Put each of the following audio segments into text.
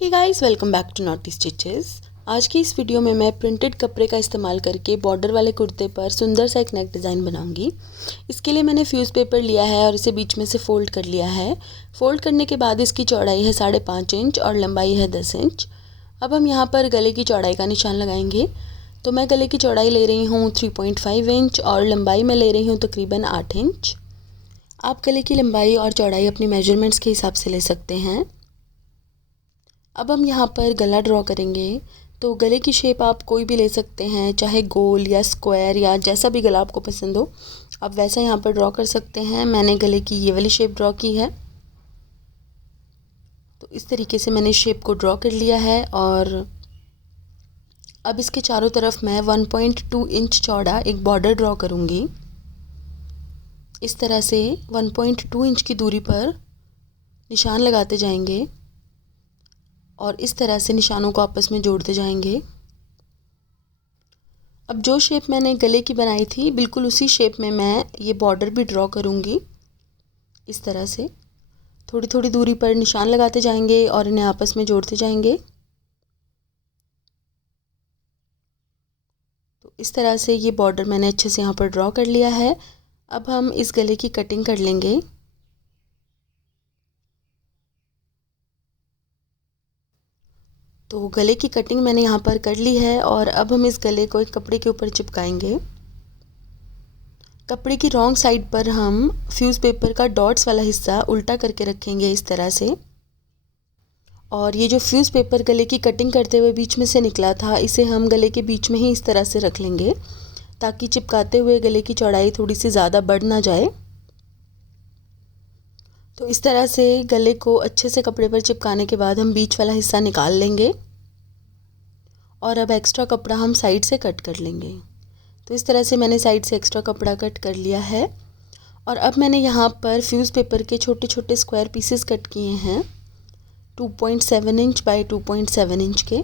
Hey guys, welcome back to Naughty Stitches. आज की इस वीडियो में मैं प्रिंटेड कपड़े का इस्तेमाल करके बॉर्डर वाले कुर्ते पर सुंदर सा एक नेक डिज़ाइन बनाऊंगी। इसके लिए मैंने फ्यूज़ पेपर लिया है और इसे बीच में से फ़ोल्ड कर लिया है। फ़ोल्ड करने के बाद इसकी चौड़ाई है 5.5 इंच और लंबाई है 10 इंच। अब हम यहाँ पर गले की चौड़ाई का निशान लगाएंगे। तो मैं गले की चौड़ाई ले रही हूँ 3.5 इंच और लंबाई में ले रही हूँ तकरीबन 8 इंच। आप गले की लंबाई और चौड़ाई अपनी मेजरमेंट्स के हिसाब से ले सकते हैं। अब हम यहाँ पर गला ड्रॉ करेंगे। तो गले की शेप आप कोई भी ले सकते हैं, चाहे गोल या स्क्वायर या जैसा भी गला आपको पसंद हो, आप वैसा यहाँ पर ड्रॉ कर सकते हैं। मैंने गले की ये वाली शेप ड्रॉ की है। तो इस तरीके से मैंने शेप को ड्रॉ कर लिया है और अब इसके चारों तरफ मैं 1.2 इंच चौड़ा एक बॉर्डर ड्रॉ करूँगी। इस तरह से 1.2 इंच की दूरी पर निशान लगाते जाएंगे और इस तरह से निशानों को आपस में जोड़ते जाएंगे। अब जो शेप मैंने गले की बनाई थी, बिल्कुल उसी शेप में मैं ये बॉर्डर भी ड्रॉ करूँगी। इस तरह से थोड़ी थोड़ी दूरी पर निशान लगाते जाएंगे और इन्हें आपस में जोड़ते जाएंगे। तो इस तरह से ये बॉर्डर मैंने अच्छे से यहाँ पर ड्रॉ कर लिया है। अब हम इस गले की कटिंग कर लेंगे। तो गले की कटिंग मैंने यहाँ पर कर ली है और अब हम इस गले को एक कपड़े के ऊपर चिपकाएंगे। कपड़े की रॉन्ग साइड पर हम फ्यूज़ पेपर का डॉट्स वाला हिस्सा उल्टा करके रखेंगे इस तरह से। और ये जो फ्यूज़ पेपर गले की कटिंग करते हुए बीच में से निकला था, इसे हम गले के बीच में ही इस तरह से रख लेंगे ताकि चिपकाते हुए गले की चौड़ाई थोड़ी सी ज़्यादा बढ़ ना जाए। तो इस तरह से गले को अच्छे से कपड़े पर चिपकाने के बाद हम बीच वाला हिस्सा निकाल लेंगे और अब एक्स्ट्रा कपड़ा हम साइड से कट कर लेंगे। तो इस तरह से मैंने साइड से एक्स्ट्रा कपड़ा कट कर लिया है और अब मैंने यहाँ पर फ्यूज़ पेपर के छोटे छोटे स्क्वायर पीसेस कट किए हैं 2.7 इंच बाय 2.7 इंच के।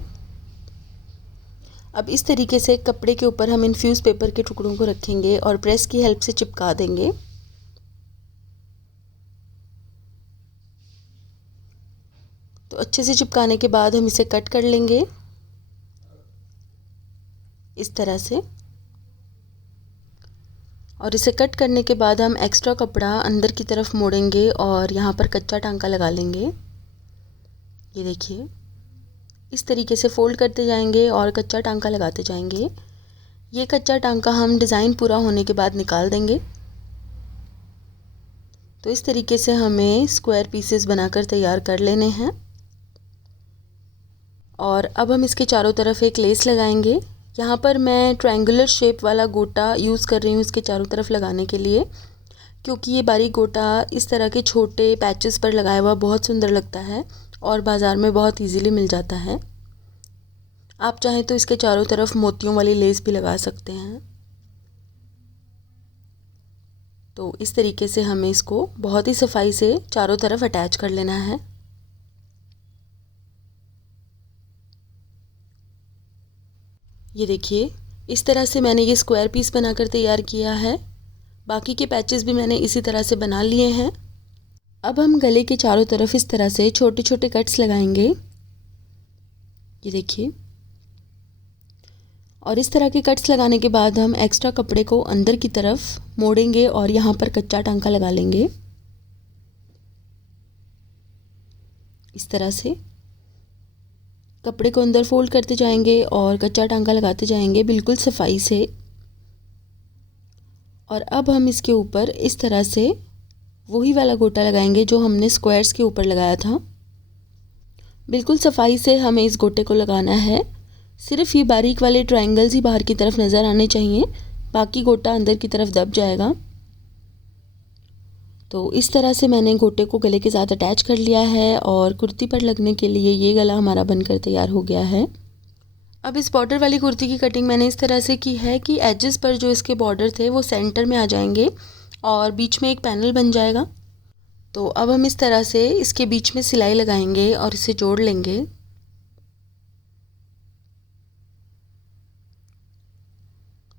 अब इस तरीके से कपड़े के ऊपर हम इन फ्यूज़ पेपर के टुकड़ों को रखेंगे और प्रेस की हेल्प से चिपका देंगे। तो अच्छे से चिपकाने के बाद हम इसे कट कर लेंगे इस तरह से। और इसे कट करने के बाद हम एक्स्ट्रा कपड़ा अंदर की तरफ मोड़ेंगे और यहाँ पर कच्चा टांका लगा लेंगे। ये देखिए, इस तरीके से फ़ोल्ड करते जाएंगे और कच्चा टांका लगाते जाएंगे। ये कच्चा टांका हम डिज़ाइन पूरा होने के बाद निकाल देंगे। तो इस तरीके से हमें स्क्वायर पीसेस बनाकर तैयार कर लेने हैं। और अब हम इसके चारों तरफ एक लेस लगाएंगे। यहाँ पर मैं ट्रायंगुलर शेप वाला गोटा यूज़ कर रही हूँ इसके चारों तरफ लगाने के लिए, क्योंकि ये बारीक गोटा इस तरह के छोटे पैचेस पर लगाया हुआ बहुत सुंदर लगता है और बाज़ार में बहुत इजीली मिल जाता है। आप चाहें तो इसके चारों तरफ मोतियों वाली लेस भी लगा सकते हैं। तो इस तरीके से हमें इसको बहुत ही सफाई से चारों तरफ अटैच कर लेना है। ये देखिए, इस तरह से मैंने ये स्क्वायर पीस बनाकर तैयार किया है। बाकी के पैचेस भी मैंने इसी तरह से बना लिए हैं। अब हम गले के चारों तरफ इस तरह से छोटे छोटे कट्स लगाएंगे। ये देखिए, और इस तरह के कट्स लगाने के बाद हम एक्स्ट्रा कपड़े को अंदर की तरफ मोड़ेंगे और यहाँ पर कच्चा टांका लगा लेंगे इस तरह से। कपड़े को अंदर फोल्ड करते जाएंगे और कच्चा टांका लगाते जाएंगे बिल्कुल सफाई से। और अब हम इसके ऊपर इस तरह से वही वाला गोटा लगाएंगे जो हमने स्क्वायर्स के ऊपर लगाया था। बिल्कुल सफाई से हमें इस गोटे को लगाना है। सिर्फ ये बारीक वाले ट्रायंगल्स ही बाहर की तरफ नज़र आने चाहिए, बाकी गोटा अंदर की तरफ दब जाएगा। तो इस तरह से मैंने गोटे को गले के साथ अटैच कर लिया है और कुर्ती पर लगने के लिए ये गला हमारा बनकर तैयार हो गया है। अब इस बॉर्डर वाली कुर्ती की कटिंग मैंने इस तरह से की है कि एजेस पर जो इसके बॉर्डर थे वो सेंटर में आ जाएंगे और बीच में एक पैनल बन जाएगा। तो अब हम इस तरह से इसके बीच में सिलाई लगाएंगे और इसे जोड़ लेंगे।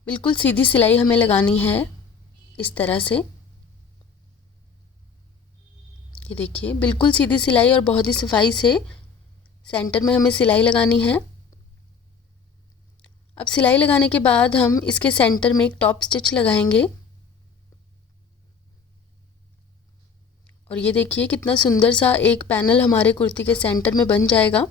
बिल्कुल सीधी सिलाई हमें लगानी है इस तरह से। ये देखिए, बिल्कुल सीधी सिलाई और बहुत ही सफाई से सेंटर में हमें सिलाई लगानी है। अब सिलाई लगाने के बाद हम इसके सेंटर में एक टॉप स्टिच लगाएंगे और ये देखिए कितना सुंदर सा एक पैनल हमारे कुर्ती के सेंटर में बन जाएगा।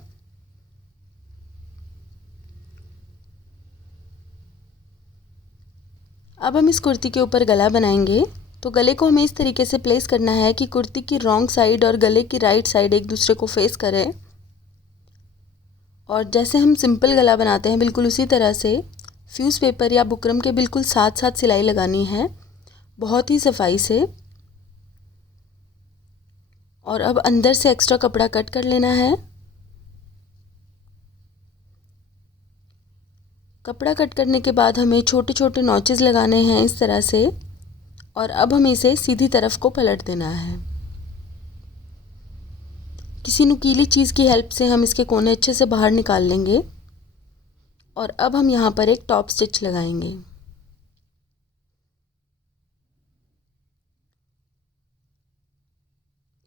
अब हम इस कुर्ती के ऊपर गला बनाएंगे। तो गले को हमें इस तरीके से प्लेस करना है कि कुर्ती की रॉन्ग साइड और गले की राइट साइड एक दूसरे को फेस करें। और जैसे हम सिंपल गला बनाते हैं बिल्कुल उसी तरह से फ्यूज़ पेपर या बुकरम के बिल्कुल साथ साथ सिलाई लगानी है, बहुत ही सफाई से। और अब अंदर से एक्स्ट्रा कपड़ा कट कर लेना है। कपड़ा कट करने के बाद हमें छोटे छोटे नॉचेस लगाने हैं इस तरह से और अब हमें इसे सीधी तरफ को पलट देना है। किसी नुकीली चीज़ की हेल्प से हम इसके कोने अच्छे से बाहर निकाल लेंगे और अब हम यहाँ पर एक टॉप स्टिच लगाएंगे।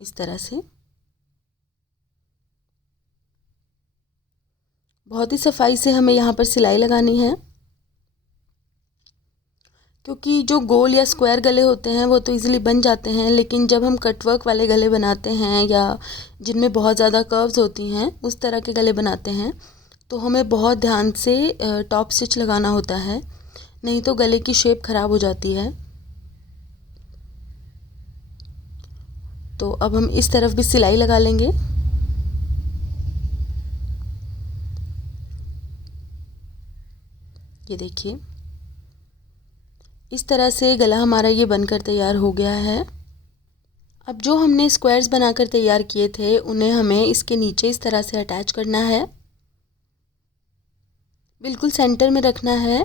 इस तरह से बहुत ही सफाई से हमें यहाँ पर सिलाई लगानी है, क्योंकि जो गोल या स्क्वायर गले होते हैं वो तो इजीली बन जाते हैं, लेकिन जब हम कटवर्क वाले गले बनाते हैं या जिनमें बहुत ज़्यादा कर्व्स होती हैं उस तरह के गले बनाते हैं तो हमें बहुत ध्यान से टॉप स्टिच लगाना होता है, नहीं तो गले की शेप ख़राब हो जाती है। तो अब हम इस तरफ भी सिलाई लगा लेंगे। ये देखिए इस तरह से गला हमारा ये बनकर तैयार हो गया है। अब जो हमने स्क्वायर्स बनाकर तैयार किए थे उन्हें हमें इसके नीचे इस तरह से अटैच करना है, बिल्कुल सेंटर में रखना है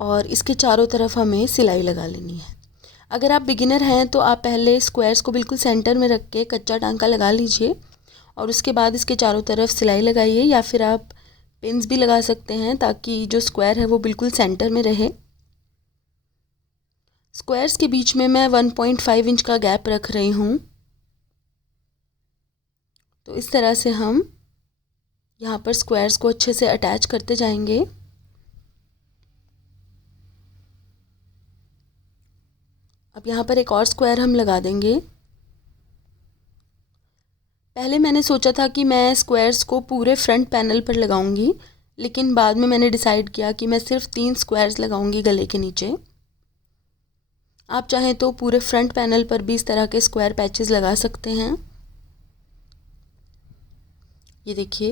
और इसके चारों तरफ हमें सिलाई लगा लेनी है। अगर आप बिगिनर हैं तो आप पहले स्क्वायर्स को बिल्कुल सेंटर में रख के कच्चा टांका लगा लीजिए और उसके बाद इसके चारों तरफ सिलाई लगाइए, या फिर आप पिन्स भी लगा सकते हैं ताकि जो स्क्वायर है वो बिल्कुल सेंटर में रहे। स्क्वायर्स के बीच में मैं 1.5 इंच का गैप रख रही हूँ। तो इस तरह से हम यहाँ पर स्क्वायर्स को अच्छे से अटैच करते जाएंगे। अब यहाँ पर एक और स्क्वायर हम लगा देंगे। पहले मैंने सोचा था कि मैं स्क्वायर्स को पूरे फ्रंट पैनल पर लगाऊंगी, लेकिन बाद में मैंने डिसाइड किया कि मैं सिर्फ 3 स्क्वायर्स लगाऊंगी गले के नीचे। आप चाहें तो पूरे फ्रंट पैनल पर भी इस तरह के स्क्वायर पैचेस लगा सकते हैं। ये देखिए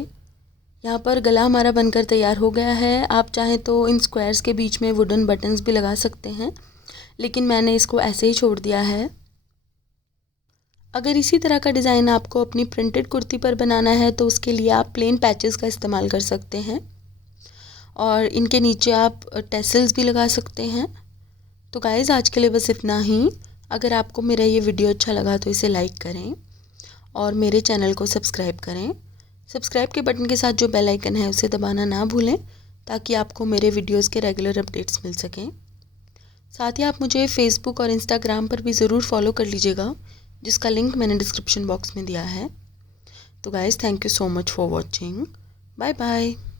यहाँ पर गला हमारा बनकर तैयार हो गया है। आप चाहें तो इन स्क्वायर्स के बीच में वुडन बटन्स भी लगा सकते हैं, लेकिन मैंने इसको ऐसे ही छोड़ दिया है। अगर इसी तरह का डिज़ाइन आपको अपनी प्रिंटेड कुर्ती पर बनाना है तो उसके लिए आप प्लेन पैचेस का इस्तेमाल कर सकते हैं और इनके नीचे आप टेसल्स भी लगा सकते हैं। तो गाइज़ आज के लिए बस इतना ही। अगर आपको मेरा ये वीडियो अच्छा लगा तो इसे लाइक करें और मेरे चैनल को सब्सक्राइब करें। सब्सक्राइब के बटन के साथ जो बेल आइकन है उसे दबाना ना भूलें ताकि आपको मेरे वीडियोस के रेगुलर अपडेट्स मिल सकें। साथ ही आप मुझे फेसबुक और इंस्टाग्राम पर भी ज़रूर फॉलो कर लीजिएगा, जिसका लिंक मैंने डिस्क्रिप्शन बॉक्स में दिया है। तो guys thank you so much for watching. Bye bye.